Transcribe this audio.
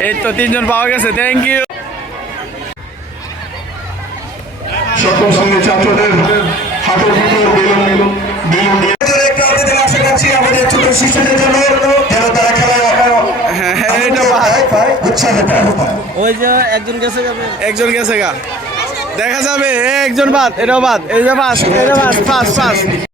এই তো তিনজন পাওয়া গেছে থ্যাংক ইউ সকল সঙ্গে ছাত্রদের হাতের ভিতর বেলুন বেলুন দিয়ে। একটু আপনাদের আশা করছি আমাদের ছোট শিশুদের জন্য যেন তারা খেলায় হ্যাঁ হ্যাঁ। ওই যে একজন গেছে একজন গেছে গা। দেখা যাবে একজন বাদ এটাও বাদ এই যে পাস এটা বাস পাস পাস